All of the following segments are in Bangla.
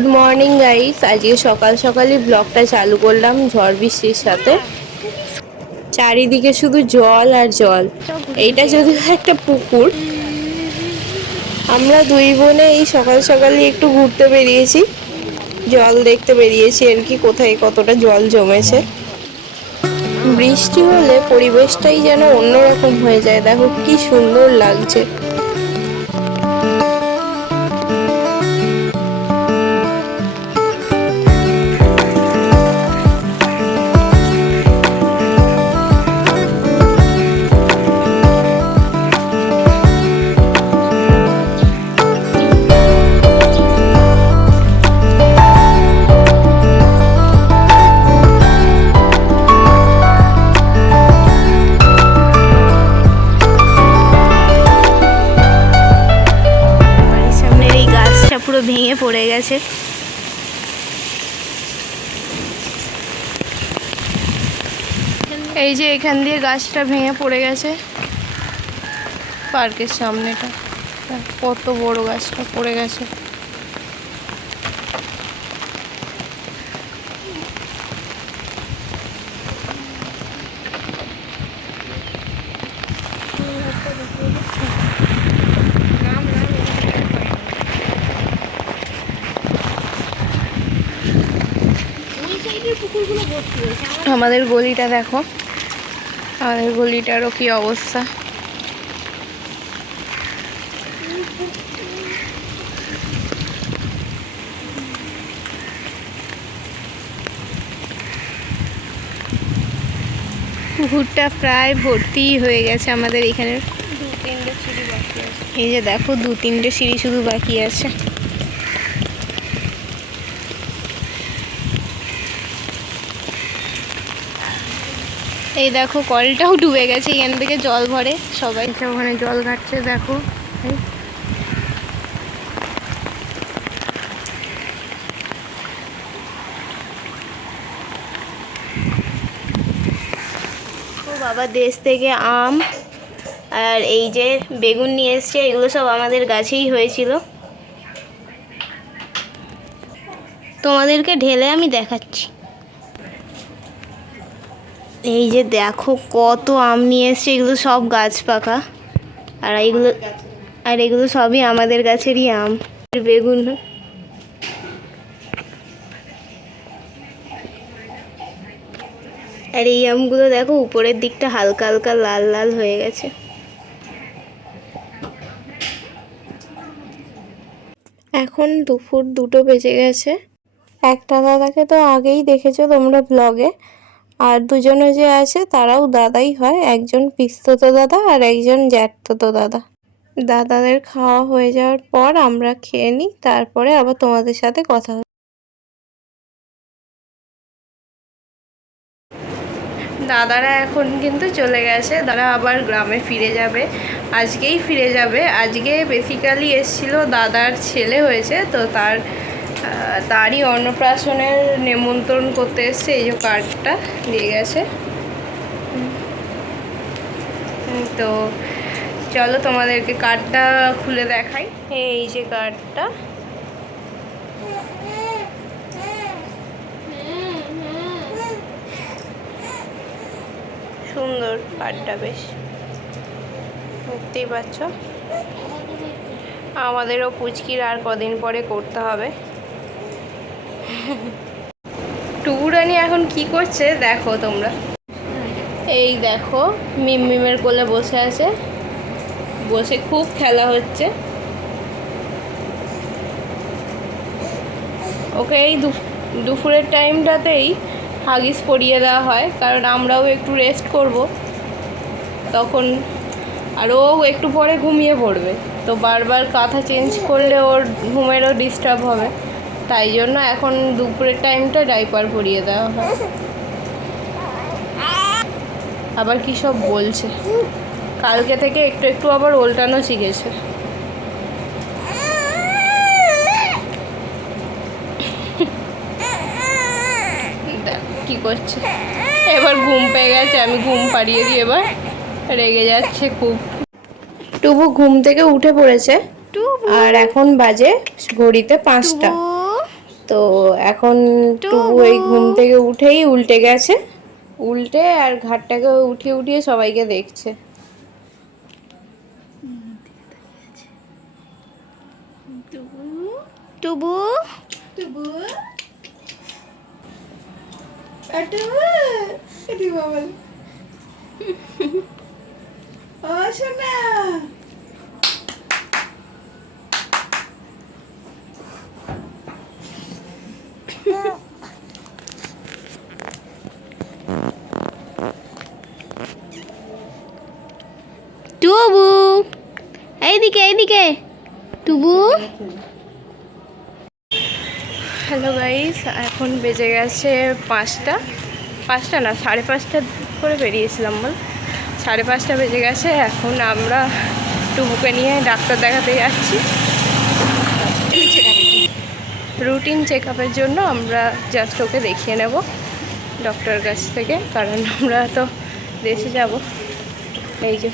গুড মর্নিং গাইস আজকে সকাল সকালই ব্লগটা চালু করলাম ঝড় বৃষ্টির সাথে। চারিদিকে শুধু জল আর জল। এইটা যদিও একটা পুকুর। আমরা দুই বোনে এই সকাল সকালই একটু ঘুরতে বেরিয়েছি। জল দেখতে বেরিয়েছি আর কি, কোথায় কতটা জল জমেছে। বৃষ্টি হলে পরিবেশটাই যেন অন্যরকম হয়ে যায়। দেখো কি সুন্দর লাগছে। এই যে এখান দিয়ে গাছটা ভেঙে পড়ে গেছে। পার্কের সামনেটা। কত বড় গাছটা পড়ে গেছে। আমাদের গলিটা দেখো। আমাদের গলিটারও কি অবস্থা? পুকুরটা প্রায় ভর্তি হয়ে গেছে আমাদের এখানে। এই যে দেখো দু তিনটে সিঁড়ি শুধু বাকি আছে। এই দেখো কলটাও ডুবে গেছে এখান থেকে জল ভরে সবাই। ওখানে জল ঘাটছে দেখো। বাবা দেশ থেকে আম আর এই যে বেগুন নিয়ে এসছে এগুলো সব আমাদের গাছেই হয়েছিল। তোমাদেরকে ঢেলে আমি দেখাচ্ছি। এই যে দেখো কত আম নিয়ে এসছে এগুলো সব গাছ পাকা। আর এগুলো আর এগুলো সবই আমাদের গাছেরই আম। আর বেগুন আর এই আমগুলো দেখো উপরের দিকটা হালকা হালকা লাল লাল হয়ে গেছে। এখন দুপুর দুটো বেজে গেছে। একটা দাদাকে তো আগেই দেখেছ তোমরা ব্লগে আর দুজনে যে আছে তারাও দাদাই হয়। একজন পিস্তত দাদা আর একজন জ্যাঠতো দাদা। দাদাদের খাওয়া হয়ে যাওয়ার পর আমরা খেয়ে নিই, তারপরে আবার তোমাদের সাথে কথা দাদারা এখন কিন্তু চলে গেছে দাদা আবার গ্রামে ফিরে যাবে। আজকেই ফিরে যাবে। আজকে বেসিক্যালি এসছিল দাদার ছেলে হয়েছে, তো তার তারই অন্নপ্রাশনের নেমন্ত্রণ করতে এসছে, এই যে কার্ডটা দিয়ে গেছে। তো চলো তোমাদেরকে কার্ডটা খুলে দেখাই। এই যে কার্ডটা। সুন্দর কার্ডটা বেশ। বুঝতেই পাচ্ছ। আমাদেরও পুচকির আর কদিন পরে করতে হবে। টুকুরানি এখন কি করছে? দেখো তোমরা। এই দেখো, মিম মিমের কোলে বসে আছে। বসে খুব খেলা হচ্ছে। ওকে এই দুপুরের টাইমটাতেই হাগিস পরিয়ে দেওয়া হয়, কারণ আমরাও একটু রেস্ট করব। তখন আর ও একটু পরে ঘুমিয়ে পড়বে। তো বারবার কাঁথা চেঞ্জ করলে ওর ঘুমেরও ডিস্টার্ব হবে। তাই জন্য এখন দুপুরের টাইমটা ডাইপার পরিয়ে দেওয়া হয়। আবার কী সব বলছে? কালকে থেকে একটু একটু আবার ওল্টানো শিখেছে। কি করছে। এবার ঘুম পেয়ে গেছে আমি ঘুম পাড়িয়ে দিই এবার। রেগে যাচ্ছে খুব। টুবু ঘুম থেকে উঠে পড়েছে। আর এখন বাজে ঘড়িতে পাঁচটা। তো এখন টুবু এই ঘুম থেকে উঠেই উল্টে গেছে। উল্টে আর ঘাটটাকে উঠিয়ে উঠিয়ে সবাইকে দেখছে। টুবু টুবু টুবু ও সোনা টুবু এইদিকে টুবু। হ্যালো গাইস এখন বেজে গেছে পাঁচটা। পাঁচটা না, সাড়ে পাঁচটা করে বেরিয়েছিলাম বল। সাড়ে পাঁচটা বেজে গেছে, এখন আমরা টুবুকে নিয়ে ডাক্তার দেখাতে যাচ্ছি। রুটিন চেক আপের জন্য আমরা জাস্ট ওকে দেখিয়ে নেব ডক্টরের কাছ থেকে, কারণ আমরা তো দেশে যাব। এই যে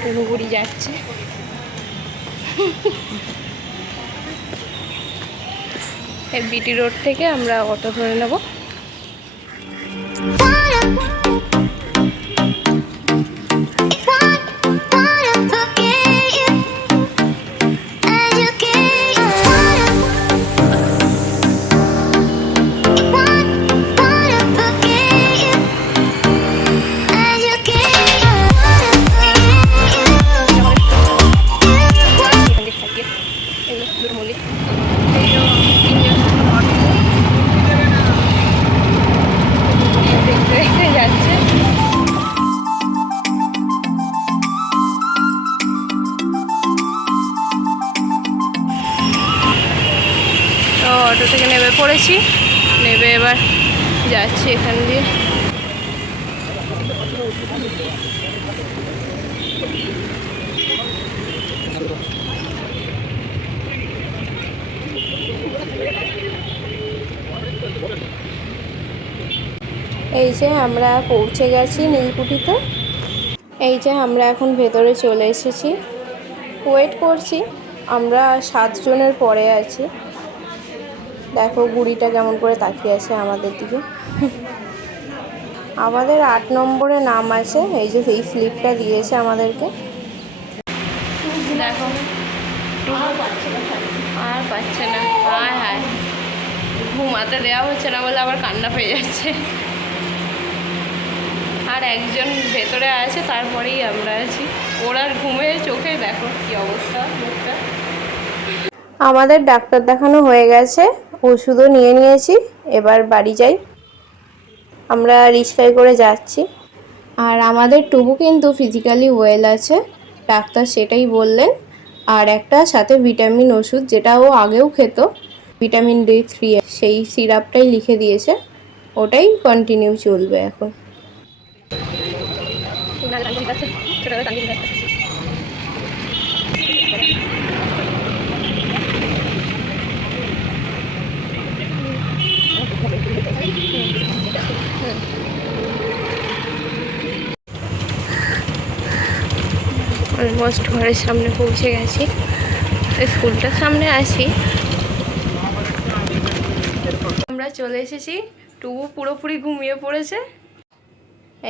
টুনুগুড়ি যাচ্ছে। বিটি রোড থেকে আমরা অটো ধরে নেব। দেখতে যাচ্ছে অটো থেকে নেমে পড়েছি। নেমে এবার যাচ্ছি এখান দিয়ে। এই যে আমরা পৌঁছে গেছি নীলকুঠিতে। এই যে আমরা এখন ভেতরে চলে এসেছি। ওয়েট করছি, আমরা সাতজনের পরে আছি। দেখো বুড়িটা কেমন করে তাকিয়ে আছে আমাদের দিকে। আমাদের আট নম্বরে নাম আছে, এই যে এই স্লিপটা দিয়েছে আমাদেরকে। দেখো। আর পাচ্ছে না ঘুমাতে দেওয়া হচ্ছে না বলে আবার কান্না পেয়ে যাচ্ছে। আর একজন ভেতরে আছে তারপরেই আমরা আছি। ওরা ঘুমে চোখে দেখো কি অবস্থা মুখটা। আমাদের ডাক্তার দেখানো হয়ে গেছে ওষুধও নিয়ে নিয়েছি এবার বাড়ি যাই। আমরা রিক্সায় করে যাচ্ছি। আর আমাদের টুবু কিন্তু ফিজিক্যালি ওয়েল আছে ডাক্তার সেটাই বললেন। আর একটা সাথে ভিটামিন ওষুধ যেটা ও আগেও খেত ভিটামিন ডি থ্রি সেই সিরাপটাই লিখে দিয়েছে। ওটাই কন্টিনিউ চলবে এখন। অলমোস্ট ঘরের সামনে পৌঁছে গেছি। স্কুলটার সামনে আছি। আমরা চলে এসেছি। টুবু পুরোপুরি ঘুমিয়ে পড়েছে।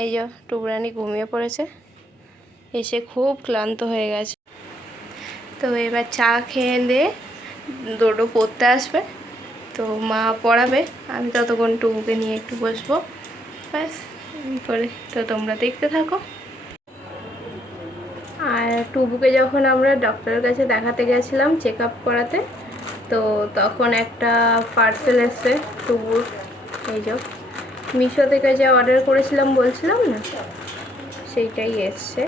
এই যে টুবরানি ঘুমিয়ে পড়েছে। এসে খুব ক্লান্ত হয়ে গেছে। তো এবার চা খেয়ে দিয়ে দুটো পড়তে আসবে। তো মা পড়াবে, আমি ততক্ষণ টুবুকে নিয়ে একটু বসবো। ব্যাস করে। তো তোমরা দেখতে থাকো। আর টুবুকে যখন আমরা ডক্টরের কাছে দেখাতে গেছিলাম চেক আপ করাতে, তো তখন একটা পার্সেল এসছে টুবুর এই যে মিশো থেকে যে অর্ডার করেছিলাম বলছিলাম না? সেইটাই এসছে।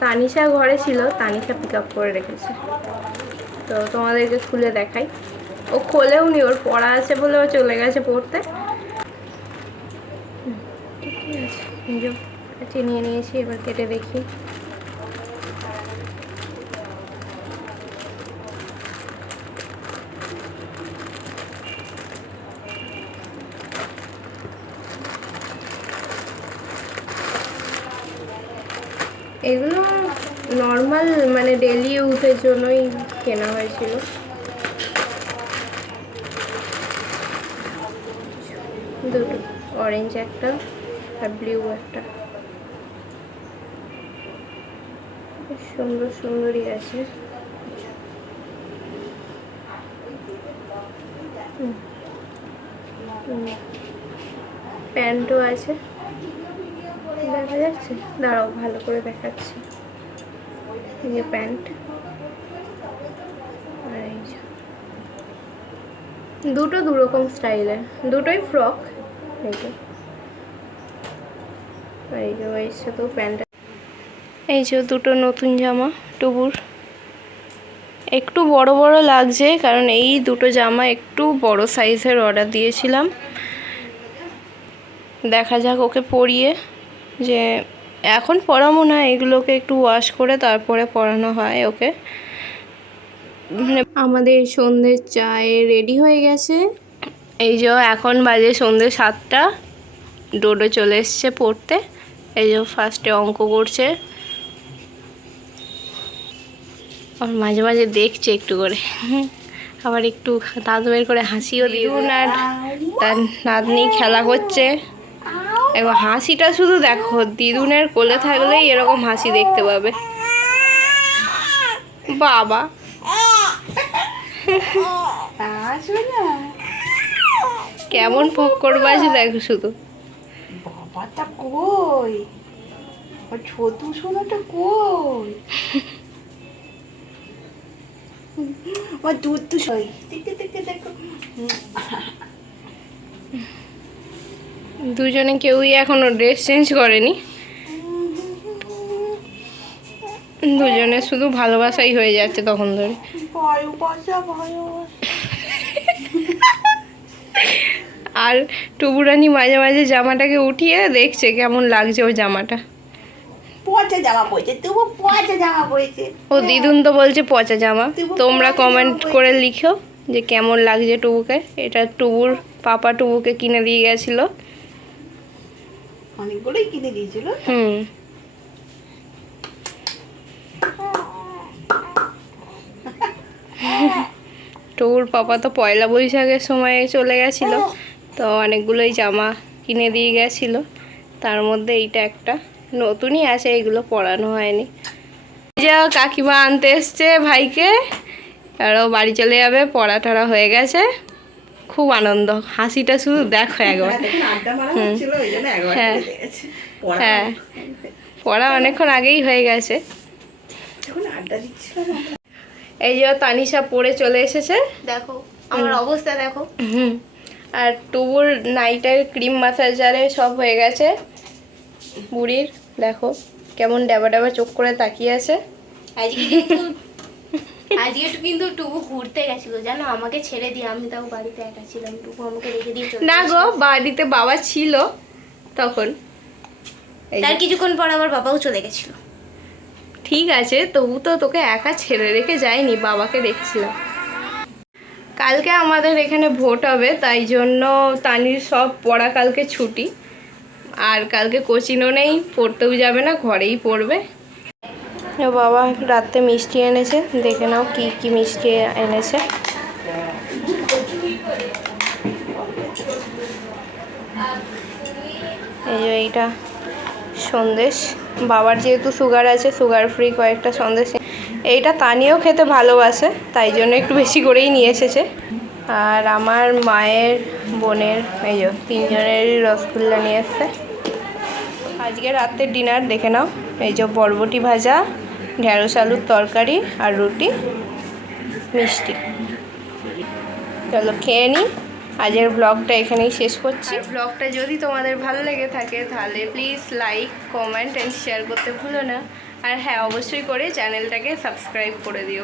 তানিশা ঘরে ছিল, তানিশা পিক আপ করে রেখেছে। তো তোমাদেরকে খুলে দেখাই। ও খোলেও নি, ওর পড়া আছে বলে ও চলে গেছে পড়তে। ঠিকই আছে। এই যে কাছে নিয়ে নিয়েছি, এবার কেটে দেখি। নর্মাল মানে ডেলি ইউজের জন্যই কেনা হয়েছিল। দুটো অরেঞ্জ একটা আর ব্লু একটা। সুন্দর সুন্দরই আছে। প্যান্টও আছে। দেখা যাচ্ছে? দাঁড়াও, ভালো করে দেখাচ্ছি। এই যে প্যান্ট। আর এই যে দুটো দুরকম স্টাইলের, দুটোই ফ্রক। এই যে। আর এই যে সাথেও প্যান্ট এই যে দুটো নতুন জামা, টুবুর। একটু বড় বড় লাগছে, কারণ এই দুটো জামা একটু বড় সাইজের অর্ডার দিয়েছিলাম। দেখা যাক ওকে পরিয়ে যে এখন পড়াবো না এগুলোকে একটু ওয়াশ করে তারপরে পড়ানো হয় ওকে। মানে আমাদের সন্ধ্যের চায়ে রেডি হয়ে গেছে। এই যে এখন বাজে সন্ধ্যে সাতটা। ডোডো চলে এসছে পড়তে। এই যে ফার্স্টে অঙ্ক করছে। আর মাঝে মাঝে দেখছে একটু করে। আবার একটু দাঁত বের করে হাসিও দিদুন আর তার নাতনি খেলা করছে। এবার হাসিটা শুধু দেখো, দিদুনের কোলে থাকলেই এরকম হাসি দেখতে পাবে। বাবা। কেমন পক্কর বাজে দেখো শুধু। বাবাটা কই? ছোট সোনাটা কই? আমার দুধ তো সই। দেখতে দেখতে, দেখো। দুজনে কেউই এখনও ড্রেস চেঞ্জ করেনি। দুজনে শুধু ভালোবাসাই হয়ে যাচ্ছে তখন ধরে। আর টুবুরানি মাঝে মাঝে জামাটাকে উঠিয়ে দেখছে কেমন লাগছে ওই জামাটা। পচা জামা পড়েছে তবু পচা জামা পড়েছে ও দিদুন তো বলছে পচা জামা। তোমরা কমেন্ট করে লিখো যে কেমন লাগছে টুবুকে। এটা টুবুর পাপা টুবুকে কিনে দিয়ে গেছিল। অনেকগুলোই কিনে দিয়েছিল। টুর পাপা তো পয়লা বৈশাখের সময় চলে গেছিল, তো অনেকগুলোই জামা কিনে দিয়ে গেছিল। তার মধ্যে এইটা একটা। নতুনই আছে, এগুলো পরানো হয়নি। যা কাকিমা আনতে এসছে ভাইকে। আরও বাড়ি চলে যাবে পড়া টড়া হয়ে গেছে। খুব আনন্দ। হাসিটা শুধু দেখো একবার। হ্যাঁ। পড়া হ্যাঁ। পড়া অনেকক্ষণ আগেই হয়ে গেছে। এই যে তানিশা পড়ে চলে এসেছে। দেখো আমার অবস্থা দেখো। হুম। আর টুবুর নাইটের ক্রিম মাসাজারে সব হয়ে গেছে। বুড়ির দেখো কেমন ডাবা ডাবা চোখ করে তাকিয়ে আছে। আজকে আজকে একটু কিন্তু টুকু ঘুরতে গেছিল জানো? আমাকে ছেড়ে দিয়ে আমি তাও বাড়িতে একা ছিলাম টুকু আমাকে রেখে দিয়ে চলে না গো বাড়িতে বাবা ছিল তখন। তার কিছুক্ষণ পর আবার বাবাও চলে গেছিল। ঠিক আছে তবু তো তোকে একা ছেড়ে রেখে যায়নি বাবাকে রেখেছিলাম। কালকে আমাদের এখানে ভোট হবে তাই জন্য তানির সব পড়া কালকে ছুটি। আর কালকে কোচিংও নেই পড়তেও যাবে না ঘরেই পড়বে। বাবা রাত্রে মিষ্টি এনেছে। দেখে নাও কি কি মিষ্টি এনেছে। এই যে এইটা সন্দেশ। বাবার যেহেতু সুগার আছে সুগার ফ্রি কয়েকটা সন্দেশ। এইটা তানিও খেতে ভালোবাসে, তাই জন্য একটু বেশি করেই নিয়ে এসেছে। আর আমার মায়ের বোনের, এই যে তিনজনেরই রসগোল্লা নিয়ে এসছে। আজকে রাতের ডিনার, দেখে নাও। এই যে বরবটি ভাজা। ঢেঁড়স আলুর তরকারি আর রুটি মিষ্টি। চলো খেয়ে নিই। আজের ব্লগটা এখানেই শেষ করছি। ব্লগটা যদি তোমাদের ভালো লেগে থাকে, তাহলে please like comment and share করতে ভুলো না। আর হ্যাঁ অবশ্যই করে চ্যানেলটাকে সাবস্ক্রাইব করে দিও।